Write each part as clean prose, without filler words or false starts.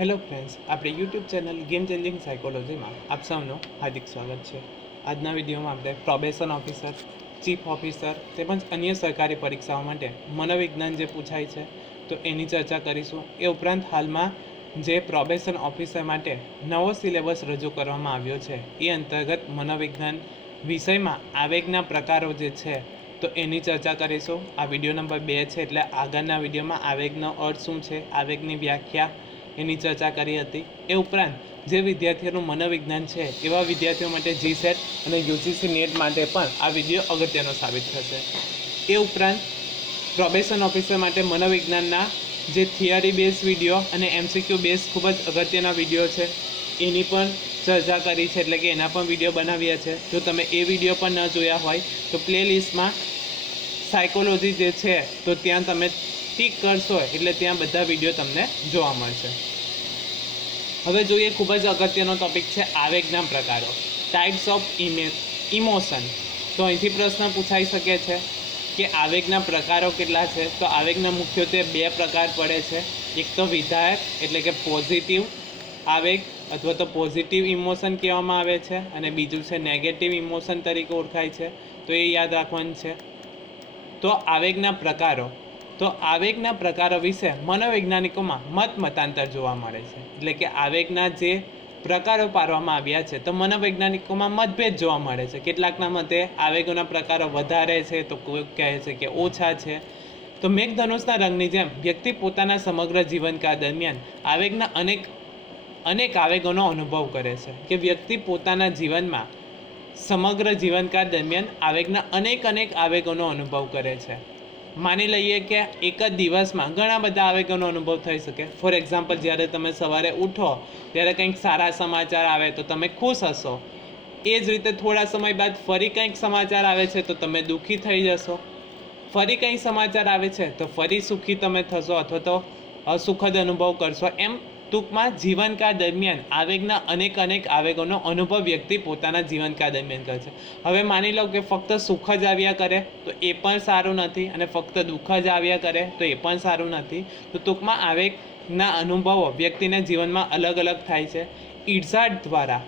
Hello friends, આપણી YouTube channel game changing સાયકોલોજીમાં આપ સૌનું હાર્દિક સ્વાગત છે। આજના વિડીયોમાં આપણે પ્રોબેશન ઓફિસર, ચીફ ઓફિસર તેમજ અન્ય સરકારી પરીક્ષાઓ માટે મનોવિજ્ઞાન જે પૂછાય છે તો એની ચર્ચા કરીશું। એ ઉપરાંત હાલમાં જે પ્રોબેશન ઓફિસર માટે નવો સિલેબસ રજૂ કરવામાં આવ્યો છે એ અંતર્ગત મનોવિજ્ઞાન વિષયમાં આવેગના પ્રકારો જે છે તો એની ચર્ચા કરીશું। આ વિડીયો નંબર 2 છે, એટલે આગળના વિડીયોમાં આવેગનો અર્થ શું છે, આવેગની વ્યાખ્યા એની ચર્ચા કરી હતી। એ ઉપરાંત જે વિદ્યાર્થીઓનું મનોવિજ્ઞાન છે એવા વિદ્યાર્થીઓ માટે જીસેટ અને યુજીસી નેટ માટે પણ આ વિડીયો અગત્યનો સાબિત થશે। એ ઉપરાંત પ્રોબેશન ઓફિસર માટે મનોવિજ્ઞાનના જે થિયરી બેઝ વિડીયો અને એમસીક્યુ બેઝ ખૂબ જ અગત્યના વિડીયો છે એની પણ ચર્ચા કરી છે, એટલે કે એના પણ વિડીયો બનાવ્યા છે। જો તમે એ વિડીયો પણ ન જોયા હોય તો પ્લેલિસ્ટમાં સાયકોલોજી જે છે તો ત્યાં તમે ટિક કરશો એટલે ત્યાં બધા વિડીયો તમને જોવા મળશે। હવે જોઈએ ખૂબ જ અગત્યનો ટોપિક છે આવેગના પ્રકારો, ટાઈપ્સ ઓફ ઇમોશન। તો અહીંથી પ્રશ્ન પૂછાઈ શકે છે કે આવેગના પ્રકારો કેટલા છે? તો આવેગના મુખ્યત્વે 2 પ્રકાર પડે છે। એક તો વિધાયક એટલે કે પોઝિટિવ આવેગ અથવા તો પોઝિટિવ ઇમોશન કહેવામાં આવે છે, અને બીજું છે નેગેટિવ ઇમોશન તરીકે ઓળખાય છે। તો એ યાદ રાખવાનું છે। તો આવેગના પ્રકારો, તો આવેગના પ્રકારો વિશે મનોવૈજ્ઞાનિકોમાં મતાંતર જોવા મળે છે, એટલે કે આવેગના જે પ્રકારો પાડવામાં આવ્યા છે તો મનોવૈજ્ઞાનિકોમાં મતભેદ જોવા મળે છે। કેટલાકના મતે આવેગોના પ્રકારો વધારે છે તો કોઈ કહે છે કે ઓછા છે। તો મેઘધનુષના રંગની જેમ વ્યક્તિ પોતાના સમગ્ર જીવનકાળ દરમિયાન આવેગના અનેક આવેગોનો અનુભવ કરે છે, કે વ્યક્તિ પોતાના જીવનમાં સમગ્ર જીવનકાળ દરમિયાન આવેગના અનેક આવેગોનો અનુભવ કરે છે। માની લઈએ કે એક જ દિવસમાં ઘણા બધા આવેગોનો અનુભવ થઈ શકે। ફોર એક્ઝામ્પલ, જ્યારે તમે સવારે ઉઠો ત્યારે કંઈક સારા સમાચાર આવે તો તમે ખુશ હશો, એ જ રીતે થોડા સમય બાદ ફરી કંઈક સમાચાર આવે છે તો તમે દુઃખી થઈ જશો, ફરી કંઈ સમાચાર આવે છે તો ફરી સુખી તમે થશો અથવા તો સુખદ અનુભવ કરશો। એમ ટૂંકમાં જીવનકાળ દરમિયાન આવેગના અનેક આવેગોનો અનુભવ વ્યક્તિ પોતાના જીવનકાળ દરમિયાન કરે છે। હવે માની લો કે ફક્ત સુખ જ આવ્યા કરે તો એ પણ સારું નથી, અને ફક્ત દુઃખ જ આવ્યા કરે તો એ પણ સારું નથી। તો ટૂંકમાં આવેગના અનુભવો વ્યક્તિના જીવનમાં અલગ થાય છે। ઇઝાર્ડ દ્વારા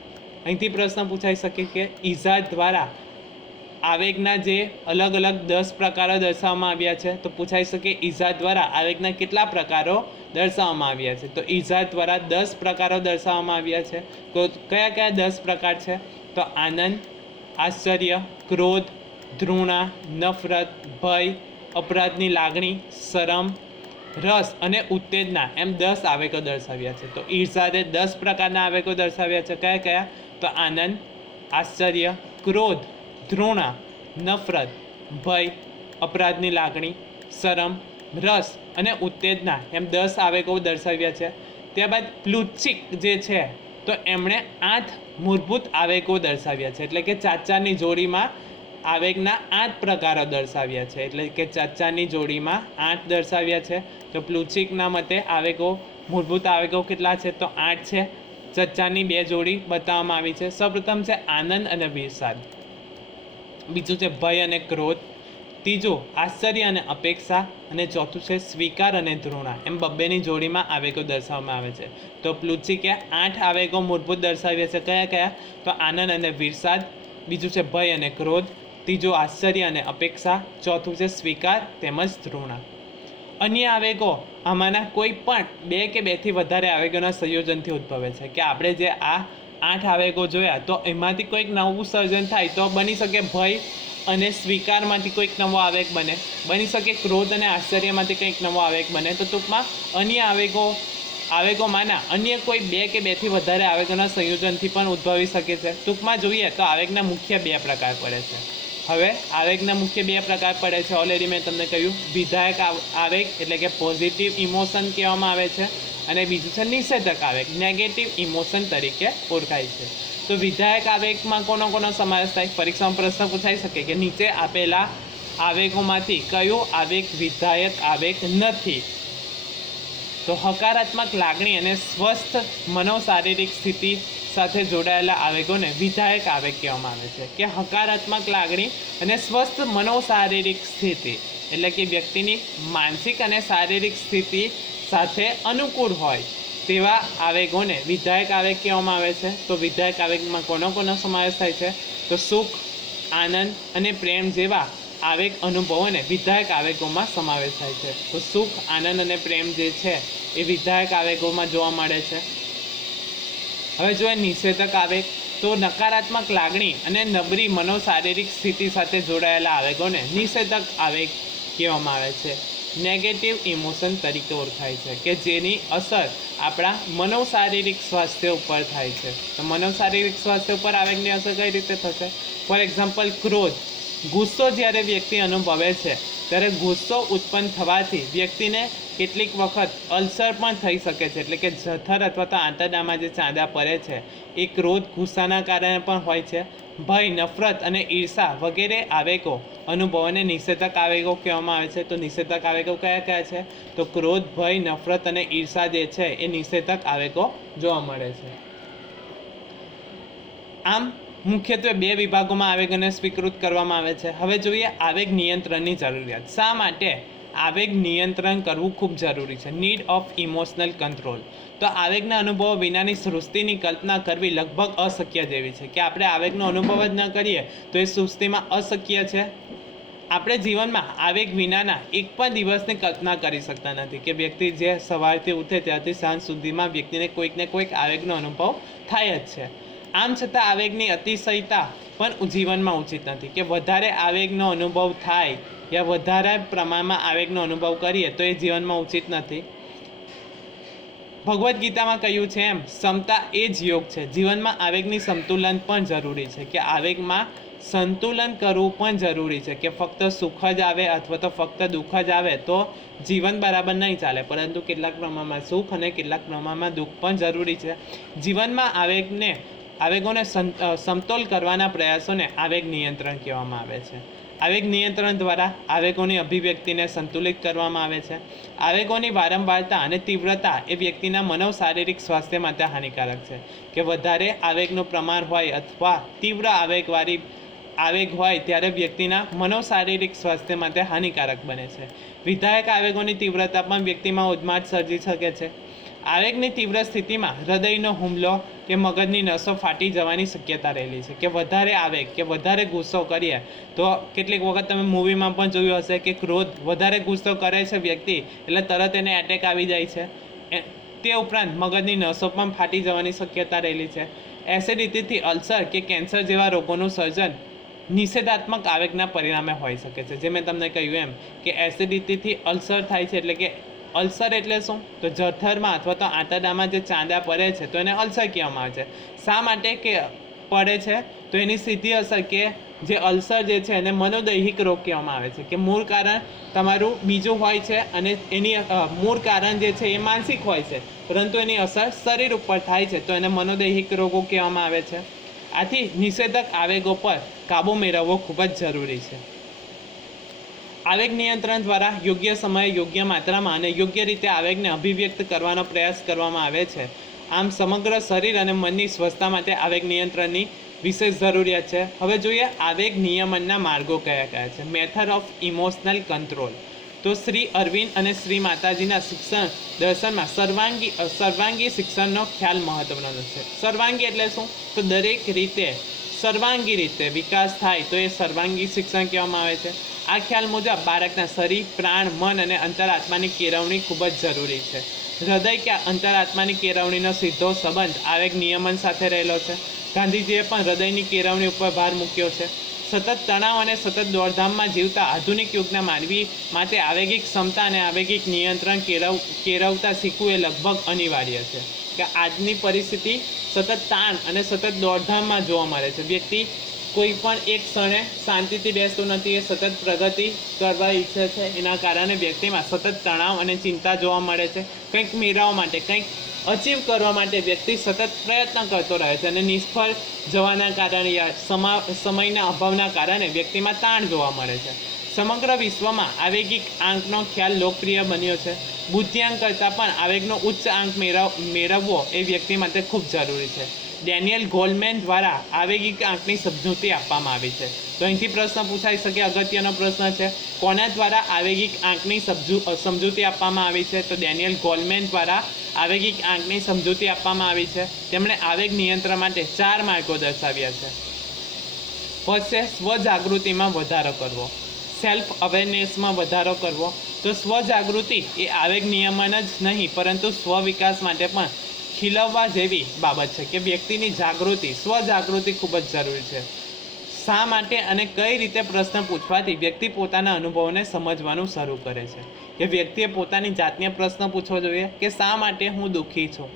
અહીંથી પ્રશ્ન પૂછાઈ શકે કે ઇઝાર્ડ દ્વારા આવેગના જે અલગ 10 પ્રકારો દર્શાવવામાં આવ્યા છે, તો પૂછાઈ શકે ઇઝાર્ડ દ્વારા આવેગના કેટલા પ્રકારો દર્શાવવામાં આવ્યા છે? તો ઇઝાર્ડ દ્વારા 10 પ્રકારો દર્શાવવામાં આવ્યા છે। તો કયા 10 પ્રકાર છે? તો આનંદ, આશ્ચર્ય, ક્રોધ, ઘૃણા, નફરત, ભય, અપરાધની લાગણી, શરમ, રસ અને ઉત્તેજના, એમ 10 આવેગો દર્શાવ્યા છે। તો ઇર્ષાદે 10 પ્રકારના આવેગો દર્શાવ્યા છે। કયા? તો આનંદ, આશ્ચર્ય, ક્રોધ, ઘૃણા, નફરત, ભય, અપરાધની લાગણી, શરમ, રસ અને ઉત્તેજના, એમ 10 આવેગો દર્શાવ્યા છે। ત્યારબાદ પ્લુટચિક જે છે તો એમણે 8 મૂળભૂત આવેગો દર્શાવ્યા છે, એટલે કે ચાચાની જોડીમાં આવેગના 8 પ્રકારો દર્શાવ્યા છે, એટલે કે ચાચાની જોડીમાં 8 દર્શાવ્યા છે। તો પ્લુચિકના મતે મૂળભૂત આવેગો કેટલા છે? તો 8 છે। ચચ્ચાની 2 જોડી બતાવવામાં આવી છે। સૌપ્રથમ છે આનંદ અને વિષાદ, બીજું છે ભય અને ક્રોધ, ત્રીજું આશ્ચર્ય અને અપેક્ષા, અને ચોથું છે સ્વીકાર અને ઘૃણા, એમ 2ની જોડીમાં આવેગો દર્શાવવામાં આવે છે। તો પ્લુચિકે 8 આવેગો મૂળભૂત દર્શાવ્યા છે। કયા? તો આનંદ અને વિષાદ, બીજું છે ભય અને ક્રોધ, ત્રીજું આશ્ચર્ય અને અપેક્ષા, ચોથું છે સ્વીકાર તેમજ ઘૃણા। અન્ય આવેગો આમાંના કોઈ પણ 2 કે 2થી વધારે આવેગોના સંયોજનથી ઉદ્ભવે છે, કે આપણે જે આ 8 આવેગો જોયા તો એમાંથી કોઈક નવું સર્જન થાય તો બની શકે ભય અને સ્વીકારમાંથી કોઈક નવો આવેગ બની શકે ક્રોધ અને આશ્ચર્યમાંથી કંઈક નવો આવેગ બને। તો ટૂંકમાં અન્ય આવેગોમાંના અન્ય કોઈ 2 કે 2થી વધારે આવેગોના સંયોજનથી પણ ઉદ્ભવી શકે છે। ટૂંકમાં જોઈએ તો આવેગના મુખ્ય 2 પ્રકાર પડે છે। હવે આવેગના મુખ્ય 2 પ્રકાર પડે છે, ઓલરેડી મેં તમને કહ્યું, વિધાયક આવેગ એટલે કે પોઝિટિવ ઇમોશન કહેવામાં આવે છે, અને બીજું છે નિષેધક આવેગ, નેગેટિવ ઇમોશન તરીકે ઓળખાય છે। તો વિધાયક આવેગમાં કોનો સમાવેશ થાય? પરીક્ષામાં પ્રશ્ન પૂછાઈ શકે કે નીચે આપેલા આવેગોમાંથી કયું આવેગ વિધાયક આવેગ નથી? તો હકારાત્મક લાગણી અને સ્વસ્થ મનોશારીરિક સ્થિતિ સાથે જોડાયેલા આવેગોને વિધાયક આવેગ કહેવામાં આવે છે, કે હકારાત્મક લાગણી અને સ્વસ્થ મનોશારીરિક સ્થિતિ એટલે કે વ્યક્તિની માનસિક અને શારીરિક સ્થિતિ સાથે અનુકૂળ હોય તેવા આવેગોને વિધાયક આવેગ કહેવામાં આવે છે. તો વિધાયક આવેગમાં કોનો સમાવેશ થાય છે? તો સુખ, આનંદ અને પ્રેમ જેવા આવેગ અનુભવોને વિધાયક આવેગોમાં સમાવેશ થાય છે. તો સુખ, આનંદ અને પ્રેમ જે છે એ વિધાયક આવેગોમાં જોવા મળે છે. હવે જોઈએ નિષેધક આવેગ, તો નકારાત્મક લાગણી અને નબળી મનોશારીરિક સ્થિતિ સાથે જોડાયેલા આવેગોને નિષેધક આવેગ કહેવામાં આવે છે. નેગેટિવ ઇમોશન તરીકે ઓળખાય છે કે જેની અસર આપણા મનોશારીરિક સ્વાસ્થ્ય ઉપર થાય છે. તો મનોશારીરિક સ્વાસ્થ્ય ઉપર આવેગની અસર કઈ રીતે થશે? ફોર એક્ઝામ્પલ, ક્રોધ, ગુસ્સો જ્યારે વ્યક્તિ અનુભવે છે ત્યારે ગુસ્સો ઉત્પન્ન થવાથી વ્યક્તિને કેટલીક વખત અલ્સર પણ થઈ શકે છે. એટલે કે જઠર અથવા તો આંતરડામાં જે ચાંદા પડે છે એ ક્રોધ, ગુસ્સાના કારણે પણ હોય છે. ભય, નફરત અને ઈર્ષા વગેરે આવેગો અનુભવોને નિષેધક આવેગો કહેવામાં આવે છે. તો નિષેધક આવેગો કયા કયા છે? તો ક્રોધ, ભય, નફરત અને ઈર્ષા જે છે એ નિષેધક આવેગો જોવા મળે છે. આમ મુખ્યત્વે 2 વિભાગોમાં આવેગોને સ્વીકૃત કરવામાં આવે છે. હવે જોઈએ આવેગ નિયંત્રણની જરૂરિયાત. શા માટે આવેગ નિયંત્રણ કરવું ખૂબ જરૂરી છે? Need of emotional control. તો આવેગના અનુભવો વિનાની સૃષ્ટિની કલ્પના કરવી લગભગ અશક્ય જેવી છે. કે આપણે આવેગનો અનુભવ જ ન કરીએ તો એ સૃષ્ટિમાં અશક્ય છે. આપણે જીવનમાં આવેગ વિનાના એક પણ દિવસની કલ્પના કરી શકતા નથી. કે વ્યક્તિ જે સવારથી ઉઠે ત્યારથી સાંજ સુધીમાં વ્યક્તિને કોઈક ને કોઈક આવેગનો અનુભવ થાય જ છે. આમ છતાં આવેગની અતિશયતા પણ જીવનમાં ઉચિત નથી. કે વધારે આવેગનો અનુભવ થાય યા વધારે પ્રમાણમાં આવેગનો અનુભવ કરીએ તો એ જીવનમાં ઉચિત નથી. ભગવદ્ ગીતામાં કહ્યું છે એમ, ક્ષમતા એ જ યોગ છે. જીવનમાં આવેગની સંતુલન પણ જરૂરી છે. કે આવેગમાં સંતુલન કરવું પણ જરૂરી છે. કે ફક્ત સુખ જ આવે અથવા તો ફક્ત દુઃખ જ આવે તો જીવન બરાબર નહીં ચાલે, પરંતુ કેટલાક પ્રમાણમાં સુખ અને કેટલાક પ્રમાણમાં દુઃખ પણ જરૂરી છે. જીવનમાં આવેગોને સમતોલ કરવાના પ્રયાસોને આવેગ નિયંત્રણ કહેવામાં આવે છે. આવેગ નિયંત્રણ દ્વારા આવેગોની અભિવ્યક્તિને સંતુલિત કરવામાં આવે છે. આવેગોની વારંવારતા અને તીવ્રતા એ વ્યક્તિના મનોશારીરિક સ્વાસ્થ્ય માટે હાનિકારક છે. કે વધારે આવેગનું પ્રમાણ હોય અથવા તીવ્ર આવેગ હોય ત્યારે વ્યક્તિના મનોશારીરિક સ્વાસ્થ્ય માટે હાનિકારક બને છે. વિધાયક આવેગોની તીવ્રતા પણ વ્યક્તિમાં ઉદ્માદ સર્જી શકે છે. આવેગની તીવ્ર સ્થિતિમાં હૃદયનો હુમલો કે મગજની નસો ફાટી જવાની શક્યતા રહેલી છે. કે વધારે આવેગ કે વધારે ગુસ્સો કરીએ તો કેટલીક વખત તમે મૂવીમાં પણ જોયું હશે કે ક્રોધ વધારે ગુસ્સો કરે છે વ્યક્તિ એટલે તરત એને એટેક આવી જાય છે. તે ઉપરાંત મગજની નસો પણ ફાટી જવાની શક્યતા રહેલી છે. એસિડિટીથી અલ્સર કે કેન્સર જેવા રોગોનું સર્જન નિષેધાત્મક આવેગના પરિણામે હોઈ શકે છે. જે મેં તમને કહ્યું એમ કે એસિડિટીથી અલ્સર થાય છે. એટલે કે અલ્સર એટલે શું? તો જઠરમાં અથવા તો આંતરડામાં જે ચાંદા પડે છે તો એને અલ્સર કહેવામાં આવે છે. શા માટે કે પડે છે? તો એની સીધી અસર કે જે અલ્સર જે છે એને મનોદૈહિક રોગ કહેવામાં આવે છે. કે મૂળ કારણ તમારું બીજું હોય છે અને એની મૂળ કારણ જે છે એ માનસિક હોય છે, પરંતુ એની અસર શરીર ઉપર થાય છે તો એને મનોદૈહિક રોગો કહેવામાં આવે છે. આથી નિષેધક આવેગો પર કાબૂ મેળવવો ખૂબ જ જરૂરી છે. આવેગ નિયંત્રણ દ્વારા યોગ્ય સમયે, યોગ્ય માત્રામાં અને યોગ્ય રીતે આવેગને અભિવ્યક્ત કરવાનો પ્રયાસ કરવામાં આવે છે. આમ સમગ્ર શરીર અને મનની સ્વસ્થતા માટે આવેગ નિયંત્રણની વિશેષ જરૂરિયાત છે. હવે જોઈએ આવેગ નિયમનના માર્ગો કયા કયા છે. Method of emotional control. તો શ્રી અરવિંદ અને શ્રી માતાજીના શિક્ષણ દર્શનમાં સર્વાંગી શિક્ષણનો ખ્યાલ મહત્વનો છે. સર્વાંગી એટલે શું? તો દરેક રીતે સર્વાંગી રીતે વિકાસ થાય તો એ સર્વાંગી શિક્ષણ કહેવામાં આવે છે. આ ખ્યાલ મુજબ બાળકના શરીર, પ્રાણ, મન અને અંતરાત્માની કેળવણી ખૂબ જ જરૂરી છે. હૃદય કે અંતરાત્માની કેળવણીનો સીધો સંબંધ આવેગ નિયમન સાથે રહેલો છે. ગાંધીજીએ પણ હૃદયની કેળવણી ઉપર ભાર મૂક્યો છે. સતત તણાવ અને સતત દોડધામમાં જીવતા આધુનિક યુગના માનવી માટે આવેગિક ક્ષમતા અને આવેગિક નિયંત્રણ કેળવતા શીખવું એ લગભગ અનિવાર્ય છે. કે આજની પરિસ્થિતિ સતત તાણ અને સતત દોડધામમાં જોવા મળે છે. વ્યક્તિ કોઈ પણ એક ક્ષણે શાંતિથી બેસતું નથી. એ સતત પ્રગતિ કરવા ઈચ્છે છે. એના કારણે વ્યક્તિમાં સતત તણાવ અને ચિંતા જોવા મળે છે. કંઈક મેળવવા માટે, કંઈક અચીવ કરવા માટે વ્યક્તિ સતત પ્રયત્ન કરતો રહે છે અને નિષ્ફળ જવાના કારણે સમયના અભાવના કારણે વ્યક્તિમાં તાણ જોવા મળે છે. સમગ્ર વિશ્વમાં આવેગિક આંકનો ખ્યાલ લોકપ્રિય બન્યો છે. બુદ્ધિઆંક કરતાં પણ આવેગનો ઉચ્ચ આંક મેળવવો એ વ્યક્તિ માટે ખૂબ જરૂરી છે. ડેનિયલ ગોલમેન દ્વારા આવેગિક આંકની સમજૂતી આપવામાં આવી છે. તો અહીંથી પ્રશ્ન પૂછાઈ શકે, અગત્યનો પ્રશ્ન છે, કોના દ્વારા આવેગિક આંકની સમજૂતી આપવામાં આવી છે? તો ડેનિયલ ગોલમેન દ્વારા આવેગિક આંકની સમજૂતી આપવામાં આવી છે. તેમણે આવેગ નિયંત્રણ માટે 4 માર્ગો દર્શાવ્યા છે. ફર્સ્ટ છે સ્વજાગૃતિમાં વધારો કરવો, સેલ્ફ અવેરનેસમાં વધારો કરવો. તો સ્વજાગૃતિ એ આવેગ નિયમન જ નહીં પરંતુ સ્વવિકાસ માટે પણ ખીલવવા જેવી બાબત છે કે વ્યક્તિની જાગૃતિ, સ્વજાગૃતિ ખૂબ જ જરૂરી છે. શા માટે અને કઈ રીતે પ્રશ્ન પૂછવાથી વ્યક્તિ પોતાના અનુભવોને સમજવાનું શરૂ કરે છે. કે વ્યક્તિએ પોતાની જાતને પ્રશ્ન પૂછવો જોઈએ કે શા માટે હું દુઃખી છું,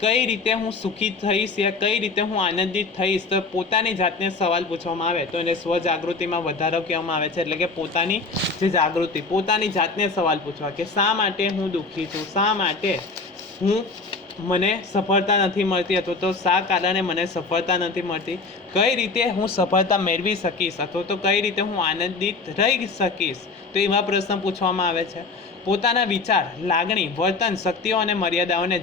કઈ રીતે હું સુખી થઈશ યા કઈ રીતે હું આનંદિત થઈશ. તો પોતાની જાતને સવાલ પૂછવામાં આવે તો એને સ્વજાગૃતિમાં વધારો કહેવામાં આવે છે. એટલે કે પોતાની જે જાગૃતિ, પોતાની જાતને સવાલ પૂછવા કે શા માટે હું દુઃખી છું, શા માટે મને સફળતા નથી મળતી અથવા તો શા કારણે મને સફળતા નથી મળતી, કઈ રીતે હું સફળતા મેળવી શકીશ અથવા તો કઈ રીતે હું આનંદિત રહી શકીશ. તો એવા પ્રશ્ન પૂછવામાં આવે છે. પોતાના વિચાર, લાગણી, વર્તન, શક્તિઓ અને મર્યાદાઓને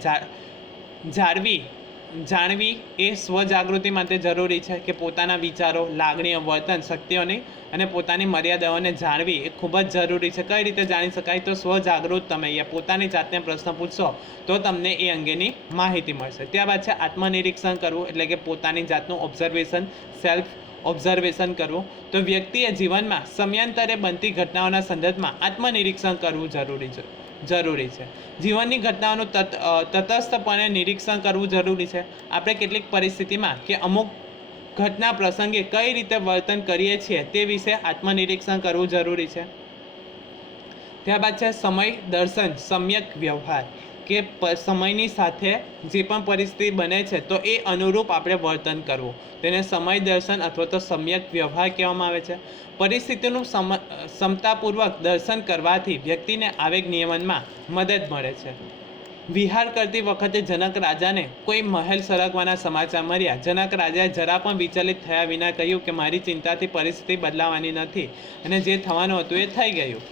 જાણવી એ સ્વજાગૃતિ માટે જરૂરી છે. કે પોતાના વિચારો, લાગણીઓ, વર્તન, શક્તિઓની અને પોતાની મર્યાદાઓને જાણવી એ ખૂબ જ જરૂરી છે. કઈ રીતે જાણી શકાય? તો સ્વજાગૃત તમે પોતાની જાતને પ્રશ્ન પૂછશો તો તમને એ અંગેની માહિતી મળશે. ત્યારબાદ છે આત્મનિરીક્ષણ કરવું, એટલે કે પોતાની જાતનું ઓબ્ઝર્વેશન, સેલ્ફ ઓબ્ઝર્વેશન કરવું. તો વ્યક્તિએ જીવનમાં સમયાંતરે બનતી ઘટનાઓના સંદર્ભમાં આત્મનિરીક્ષણ કરવું જરૂરી છે. જીવનની ઘટનાઓનું તટસ્થપણે નિરીક્ષણ કરવું જરૂરી છે. આપણે કેટલીક પરિસ્થિતિમાં કે અમુક ઘટના પ્રસંગે કઈ રીતે વર્તન કરીએ છીએ તે વિશે આત્મનિરીક્ષણ કરવું જરૂરી છે. ત્યારબાદ છે સમય દર્શન, સમ્યક વ્યવહાર. કે સમયની સાથે જે પણ પરિસ્થિતિ બને છે તો એ અનુરૂપ આપણે વર્તન કરવું, તેને સમય દર્શન અથવા તો સમ્યક વ્યવહાર કહેવામાં આવે છે. પરિસ્થિતિનું ક્ષમતાપૂર્વક દર્શન કરવાથી વ્યક્તિને આવેગ નિયમનમાં મદદ મળે છે. વિહાર કરતી વખતે જનક રાજાને કોઈ મહેલ સળગવાના સમાચાર મળ્યા. જનક રાજાએ જરા પણ વિચલિત થયા વિના કહ્યું કે મારી ચિંતાથી પરિસ્થિતિ બદલાવાની નથી અને જે થવાનું હતું એ થઈ ગયું.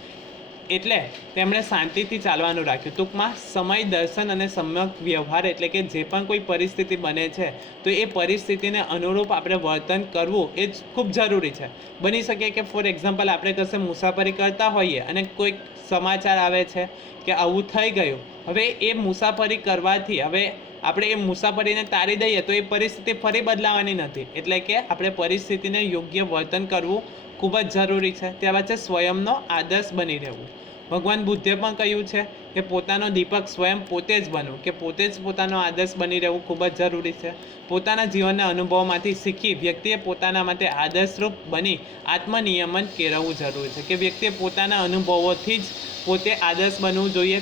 એટલે તેમણે શાંતિથી ચાલવાનું રાખ્યું. ટૂંકમાં સમય દર્શન અને સમ્યક વ્યવહાર એટલે કે જે પણ કોઈ પરિસ્થિતિ બને છે તો એ પરિસ્થિતિને અનુરૂપ આપણે વર્તન કરવું એ જ ખૂબ જરૂરી છે. બની શકે કે ફોર એક્ઝામ્પલ આપણે કશે મુસાફરી કરતા હોઈએ અને કોઈક સમાચાર આવે છે કે આવું થઈ ગયું. હવે એ મુસાફરી કરવાથી હવે આપણે એ મુસાફરીને ટાળી દઈએ તો એ પરિસ્થિતિ ફરી બદલાવાની નથી. એટલે કે આપણે પરિસ્થિતિને યોગ્ય વર્તન કરવું ખૂબ જ જરૂરી છે. ત્યારબાદ છે સ્વયંનો આદર્શ બની રહેવું. ભગવાન બુદ્ધે પણ કહ્યું છે કે પોતાનો દીપક સ્વયં પોતે જ બનવું, કે પોતે જ પોતાનો આદર્શ બની રહેવું ખૂબ જ જરૂરી છે. પોતાના જીવનના અનુભવોમાંથી શીખી વ્યક્તિએ પોતાના માટે આદર્શરૂપ બની આત્મનિયમન કેળવવું જરૂરી છે. કે વ્યક્તિએ પોતાના અનુભવોથી જ પોતે આદર્શ બનવું જોઈએ.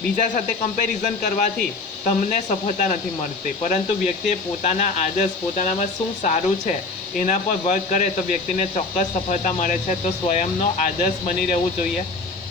બીજા સાથે કમ્પેરિઝન કરવાથી તમને સફળતા નથી મળતી, પરંતુ વ્યક્તિએ પોતાના આદર્શ, પોતાનામાં શું સારું છે એના પર વર્ક કરે તો વ્યક્તિને ચોક્કસ સફળતા મળે છે. તો સ્વયંનો આદર્શ બની રહેવું જોઈએ.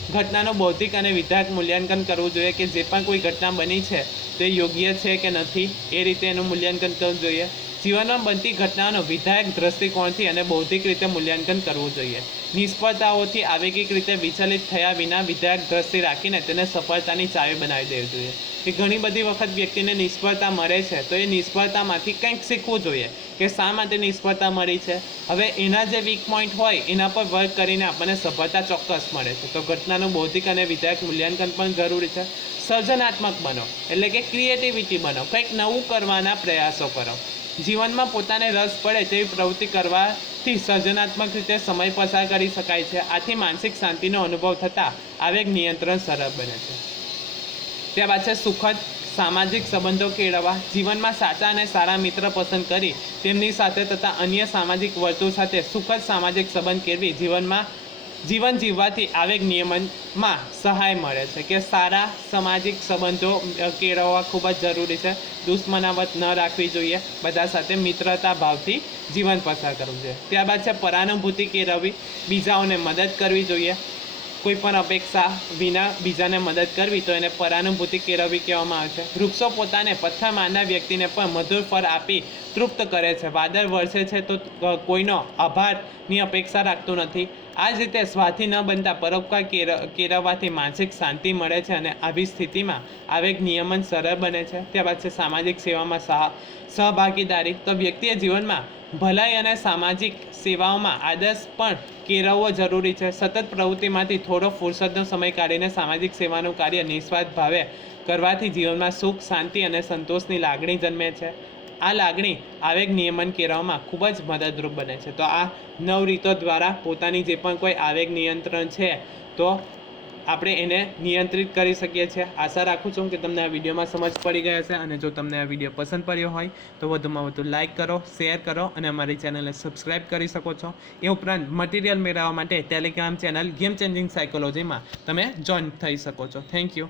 ઘટનાનું બૌદ્ધિક અને વિધાયક મૂલ્યાંકન કરવું જોઈએ. કે જે પણ કોઈ ઘટના બની છે તે યોગ્ય છે કે નથી એ રીતે એનું મૂલ્યાંકન કરવું જોઈએ. જીવનમાં બનતી ઘટનાઓનો વિધાયક દ્રષ્ટિકોણથી અને બૌદ્ધિક રીતે મૂલ્યાંકન કરવું જોઈએ. નિષ્ફળતાઓથી આવેગિક રીતે વિચલિત થયા વિના વિધાયક દ્રષ્ટિ રાખીને તેને સફળતાની ચાવી બનાવી દેવી જોઈએ. કે ઘણી બધી વખત વ્યક્તિને નિષ્ફળતા મળે છે તો એ નિષ્ફળતામાંથી કંઈક શીખવું જોઈએ કે શા માટે નિષ્ફળતા મળી છે. હવે એના જે વીક પોઈન્ટ હોય એના પર વર્ક કરીને આપણને સફળતા ચોક્કસ મળે છે. તો ઘટનાનું બૌદ્ધિક અને વિધાયક મૂલ્યાંકન પણ જરૂરી છે. સર્જનાત્મક બનો, એટલે કે ક્રિએટિવિટી બનો, કંઈક નવું કરવાના પ્રયાસો કરો. જીવનમાં પોતાને રસ પડે તેવી પ્રવૃત્તિ કરવાથી સર્જનાત્મક રીતે સમય પસાર કરી શકાય છે. આથી માનસિક શાંતિનો અનુભવ થતાં આવેગ નિયંત્રણ સરળ બને છે. ત્યારબાદ છે સુખદ સામાજિક સંબંધો કેળવવા. જીવનમાં સાચા અને સારા મિત્ર પસંદ કરી તેમની સાથે તથા અન્ય સામાજિક વર્તુળ સાથે સુખદ સામાજિક સંબંધ કેળવી જીવન જીવવાથી આવેગ નિયમનમાં સહાય મળે છે. કે સારા સામાજિક સંબંધો કેળવવા ખૂબ જ જરૂરી છે. દુશ્મનાવટ ન રાખવી જોઈએ, બધા સાથે મિત્રતા ભાવથી જીવન પસાર કરવું જોઈએ. ત્યારબાદ છે પરાનુભૂતિ કેળવવી, બીજાઓને મદદ કરવી જોઈએ. કોઈ પણ અપેક્ષા વિના બીજાને મદદ કરવી તો એને પરાનુભૂતિ કેળવવી કહેવામાં આવે છે. વૃક્ષો પોતાને પથ્થર મારનાર વ્યક્તિને પણ મધુર ફળ આપી તૃપ્ત કરે છે. વાદળ વરસે છે તો કોઈનો આભારની અપેક્ષા રાખતું નથી. આ જ રીતે સ્વાથી ન બનતા પરોપકાર કેળવવાથી માનસિક શાંતિ મળે છે અને આવી સ્થિતિમાં આવેગ નિયમન સરળ બને છે. ત્યારબાદ છે સામાજિક સેવામાં સહભાગીદારી. તો વ્યક્તિએ જીવનમાં ભલાઈ અને સામાજિક સેવાઓમાં આદર્શ પણ કેળવવો જરૂરી છે. સતત પ્રવૃત્તિમાંથી થોડો ફુરસદનો સમય કાઢીને સામાજિક સેવાનું કાર્ય નિસ્વાર્થ ભાવે કરવાથી જીવનમાં સુખ, શાંતિ અને સંતોષની લાગણી જન્મે છે. આ લાગણી આવેગ નિયમન કેળવવામાં ખૂબ જ મદદરૂપ બને છે. તો આ 9 રીતો દ્વારા પોતાની જે પણ કોઈ આવેગ નિયંત્રણ છે તો આપણે એને નિયંત્રિત કરી શકીએ છીએ. આશા રાખું છું કે તમને આ વિડીયોમાં સમજ પડી ગઈ હશે, અને જો તમને આ વિડીયો પસંદ પડ્યો હોય તો વધુમાં વધુ લાઇક કરો, શેર કરો અને અમારી ચેનલને સબસ્ક્રાઈબ કરી શકો છો. એ ઉપરાંત મટીરિયલ મેળવવા માટે ટેલિગ્રામ ચેનલ ગેમ ચેન્જિંગ સાયકોલોજીમાં તમે જોઈન થઈ શકો છો. Thank you.